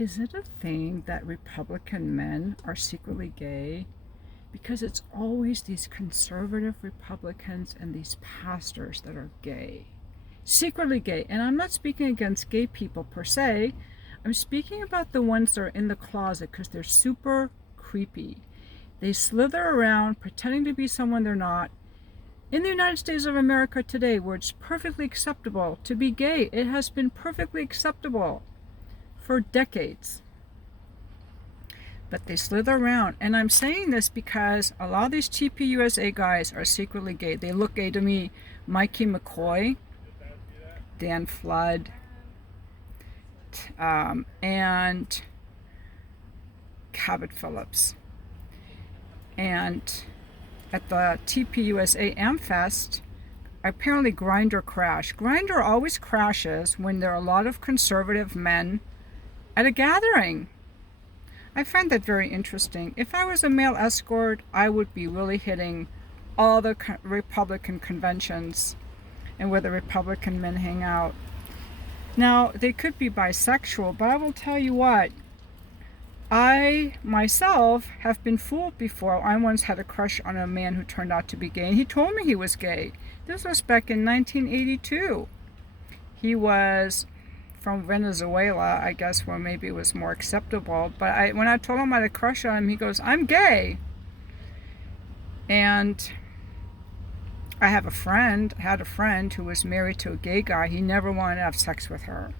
Is it a thing that Republican men are secretly gay? Because it's always these conservative Republicans and these pastors that are gay. Secretly gay. And I'm not speaking against gay people per se. I'm speaking about the ones that are in the closet because they're super creepy. They slither around pretending to be someone they're not. In the United States of America today, where it's perfectly acceptable to be gay, it has been perfectly acceptable for decades. But they slither around. And I'm saying this because a lot of these TPUSA guys are secretly gay. They look gay to me. Mikey McCoy, Dan Flood, and Cabot Phillips. And at the TPUSA Amfest, apparently Grindr crashed. Grindr always crashes when there are a lot of conservative men at a gathering. I find that very interesting. If I was a male escort, I would be really hitting all the Republican conventions and where the Republican men hang out. Now, they could be bisexual, but I will tell you what, I myself have been fooled before. I once had a crush on a man who turned out to be gay, and he told me he was gay. This was back in 1982. He was from Venezuela, I guess, where maybe it was more acceptable. But when I told him I had a crush on him, he goes, "I'm gay." And I had a friend who was married to a gay guy. He never wanted to have sex with her.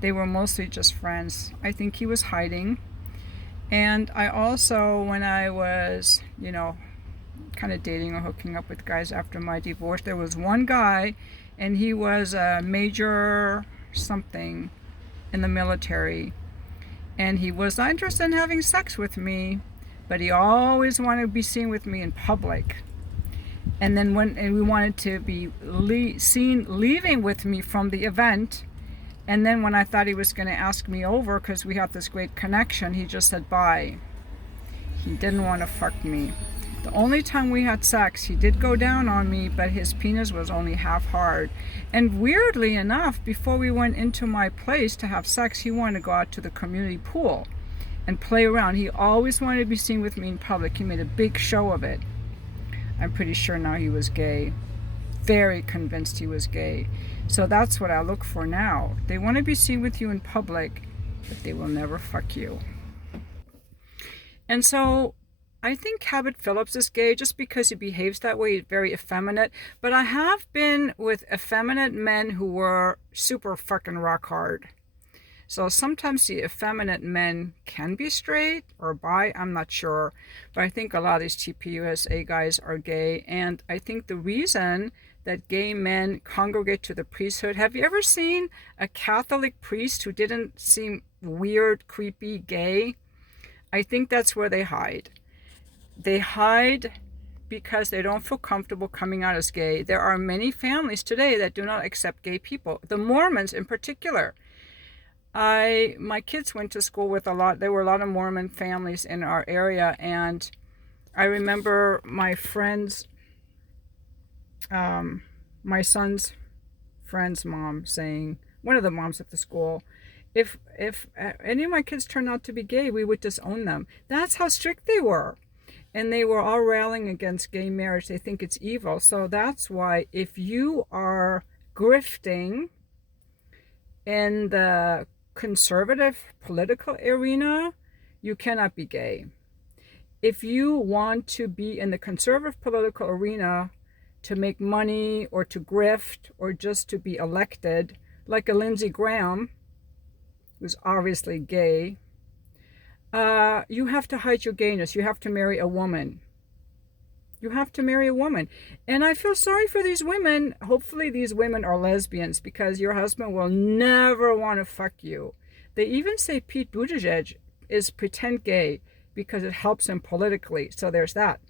They were mostly just friends. I think he was hiding. And I also, when I was, kind of dating or hooking up with guys after my divorce, there was one guy, and he was a major something in the military. And he was not interested in having sex with me, but he always wanted to be seen with me in public. And then when we wanted to be seen leaving with me from the event, and then when I thought he was going to ask me over because we had this great connection, he just said bye. He didn't want to fuck me. The only time we had sex, he did go down on me, but his penis was only half hard. And weirdly enough, before we went into my place to have sex, he wanted to go out to the community pool and play around. He always wanted to be seen with me in public. He made a big show of it. I'm pretty sure now he was gay. Very convinced he was gay. So that's what I look for now. They want to be seen with you in public, but they will never fuck you. And so I think Cabot Phillips is gay just because he behaves that way. He's very effeminate. But I have been with effeminate men who were super fucking rock hard. So sometimes the effeminate men can be straight or bi, I'm not sure. But I think a lot of these TPUSA guys are gay. And I think the reason that gay men congregate to the priesthood, have you ever seen a Catholic priest who didn't seem weird, creepy, gay? I think that's where they hide. They hide because they don't feel comfortable coming out as gay. There are many families today that do not accept gay people. The Mormons in particular. My kids went to school with there were a lot of Mormon families in our area, and I remember my friends, my son's friend's mom saying, one of the moms at the school, if any of my kids turned out to be gay, we would disown them. That's how strict they were. And they were all railing against gay marriage. They think it's evil. So that's why if you are grifting in the conservative political arena, you cannot be gay. If you want to be in the conservative political arena to make money or to grift or just to be elected, like a Lindsey Graham, who's obviously gay, you have to hide your gayness. You have to marry a woman. You have to marry a woman. And I feel sorry for these women. Hopefully these women are lesbians because your husband will never want to fuck you. They even say Pete Buttigieg is pretend gay because it helps him politically. So there's that.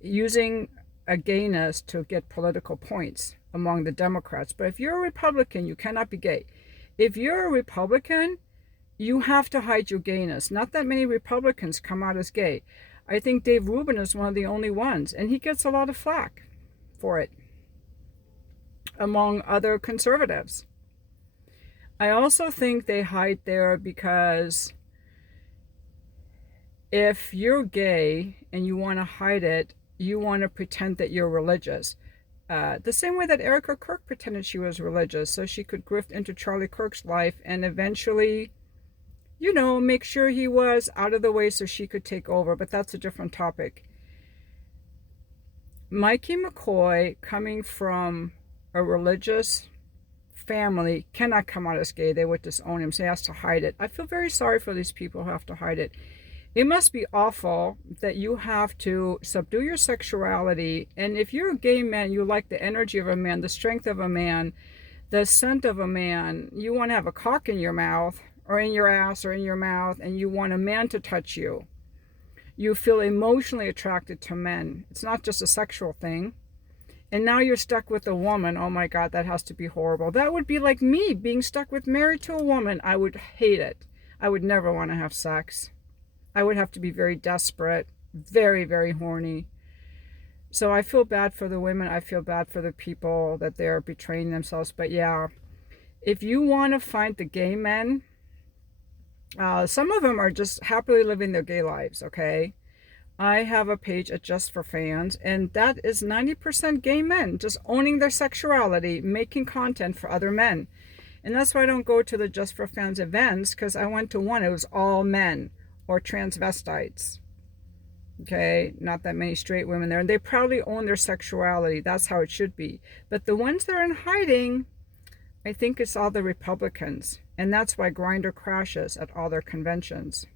Using a gayness to get political points among the Democrats. But if you're a Republican, you cannot be gay. If you're a Republican, you have to hide your gayness. Not that many Republicans come out as gay. I think Dave Rubin is one of the only ones, and he gets a lot of flack for it among other conservatives. I also think they hide there because if you're gay and you want to hide it, you want to pretend that you're religious. The same way that Erica Kirk pretended she was religious so she could grift into Charlie Kirk's life and eventually, make sure he was out of the way so she could take over. But that's a different topic. Mikey McCoy, coming from a religious family, cannot come out as gay. They would disown him, so he has to hide it. I feel very sorry for these people who have to hide it. It must be awful that you have to subdue your sexuality. And if you're a gay man, you like the energy of a man, the strength of a man, the scent of a man. You want to have a cock in your mouth or in your ass or in your mouth, and you want a man to touch you. You feel emotionally attracted to men. It's not just a sexual thing. And now you're stuck with a woman. Oh my God, that has to be horrible. That would be like me being stuck with married to a woman. I would hate it. I would never want to have sex. I would have to be very desperate, very, very horny. So I feel bad for the women. I feel bad for the people that they're betraying themselves. But yeah, if you want to find the gay men, some of them are just happily living their gay lives, okay? I have a page at Just for Fans, and that is 90% gay men just owning their sexuality, making content for other men. And that's why I don't go to the Just for Fans events, because I went to one, it was all men or transvestites. Okay, not that many straight women there, and they proudly own their sexuality. That's how it should be. But the ones that are in hiding, I think it's all the Republicans, and that's why Grindr crashes at all their conventions.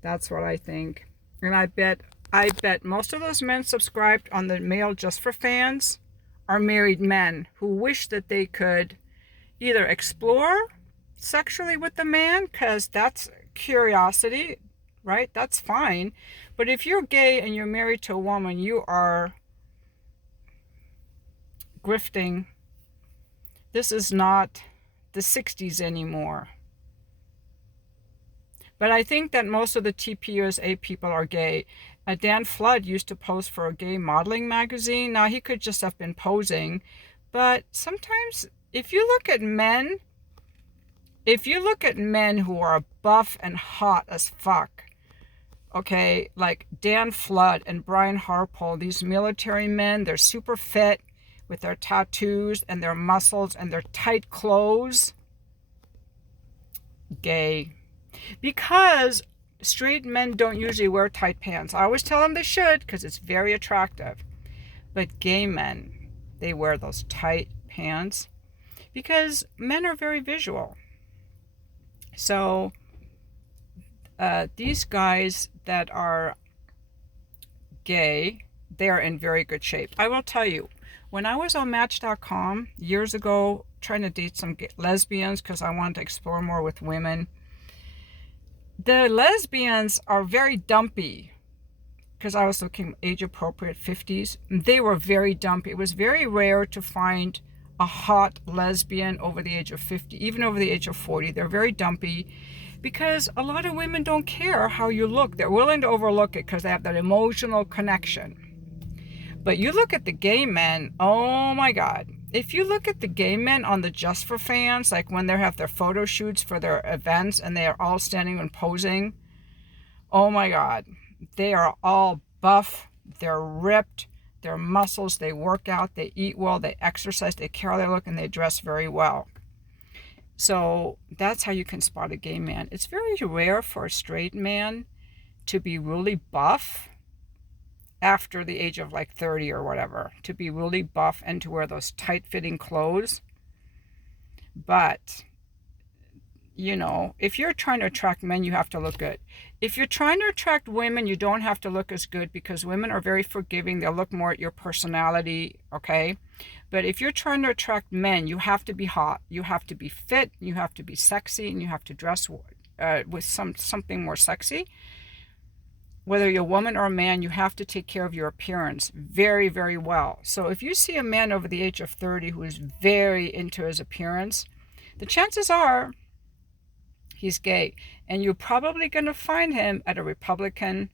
That's what I think. And I bet most of those men subscribed on the male Just for Fans are married men who wish that they could either explore sexually with the man, because that's curiosity, right? That's fine. But if you're gay and you're married to a woman, you are grifting. This is not the 60s anymore. But I think that most of the TPUSA people are gay. Dan Flood used to pose for a gay modeling magazine. Now, he could just have been posing. But sometimes, if you look at men who are buff and hot as fuck, okay, like Dan Flood and Brian Harpole, these military men, they're super fit with their tattoos and their muscles and their tight clothes. Gay. Because straight men don't usually wear tight pants. I always tell them they should because it's very attractive. But gay men, they wear those tight pants because men are very visual. So these guys that are gay, they're in very good shape. I will tell you, when I was on Match.com years ago trying to date some lesbians because I wanted to explore more with women, the lesbians are very dumpy because I was looking age appropriate 50s. They were very dumpy. It was very rare to find a hot lesbian over the age of 50, even over the age of 40. They're very dumpy because a lot of women don't care how you look. They're willing to overlook it because they have that emotional connection. But you look at the gay men, oh my God. If you look at the gay men on the Just for Fans, like when they have their photo shoots for their events and they are all standing and posing, oh my God, they are all buff, they're ripped, their muscles, they work out, they eat well, they exercise, they care how they look, and they dress very well. So that's how you can spot a gay man. It's very rare for a straight man to be really buff after the age of like 30 or whatever, to be really buff and to wear those tight-fitting clothes. But, if you're trying to attract men, you have to look good. If you're trying to attract women, you don't have to look as good because women are very forgiving. They'll look more at your personality, okay? But if you're trying to attract men, you have to be hot. You have to be fit. You have to be sexy, and you have to dress with something more sexy. Whether you're a woman or a man, you have to take care of your appearance very, very well. So if you see a man over the age of 30 who is very into his appearance, the chances are he's gay. And you're probably going to find him at a Republican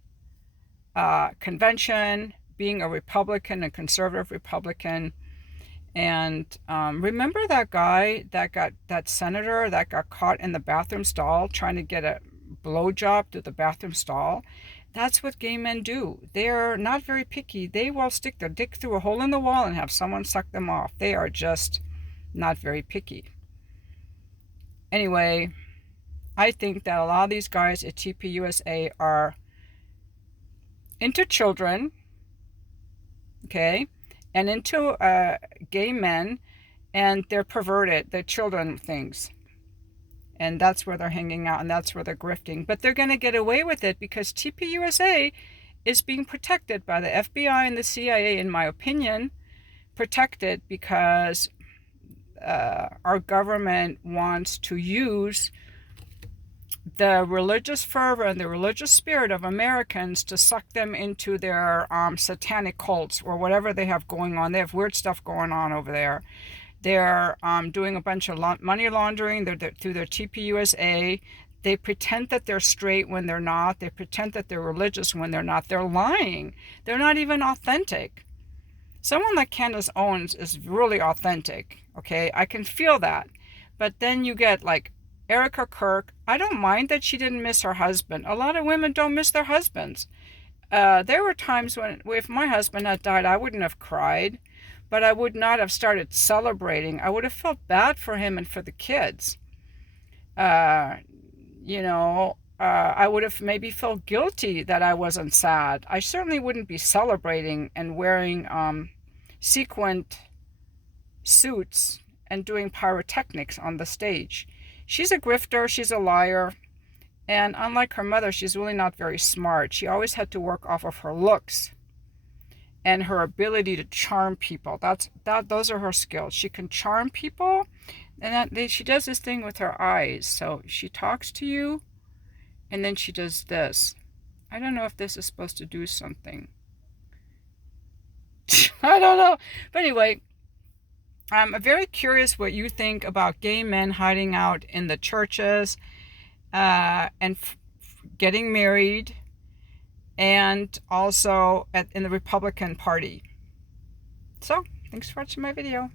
convention, being a Republican, a conservative Republican. And remember that guy that senator that got caught in the bathroom stall trying to get a blowjob through the bathroom stall? That's what gay men do. They're not very picky. They will stick their dick through a hole in the wall and have someone suck them off. They are just not very picky. Anyway, I think that a lot of these guys at TPUSA are into children, okay, and into gay men, and they're perverted. They're children things. And that's where they're hanging out, and that's where they're grifting. But they're going to get away with it because TPUSA is being protected by the FBI and the CIA, in my opinion, protected because our government wants to use the religious fervor and the religious spirit of Americans to suck them into their satanic cults or whatever they have going on. They have weird stuff going on over there. They're doing a bunch of money laundering through their TPUSA. They pretend that they're straight when they're not. They pretend that they're religious when they're not. They're lying. They're not even authentic. Someone like Candace Owens is really authentic, okay? I can feel that. But then you get like Erica Kirk. I don't mind that she didn't miss her husband. A lot of women don't miss their husbands. There were times when, if my husband had died, I wouldn't have cried, but I would not have started celebrating. I would have felt bad for him and for the kids. I would have maybe felt guilty that I wasn't sad. I certainly wouldn't be celebrating and wearing sequined suits and doing pyrotechnics on the stage. She's a grifter, she's a liar, and unlike her mother, she's really not very smart. She always had to work off of her looks and her ability to charm people. Those are her skills. She can charm people, and she does this thing with her eyes. So she talks to you, and then she does this. I don't know if this is supposed to do something. I don't know. But anyway, I'm very curious what you think about gay men hiding out in the churches and getting married, and also in the Republican Party. So, thanks for watching my video.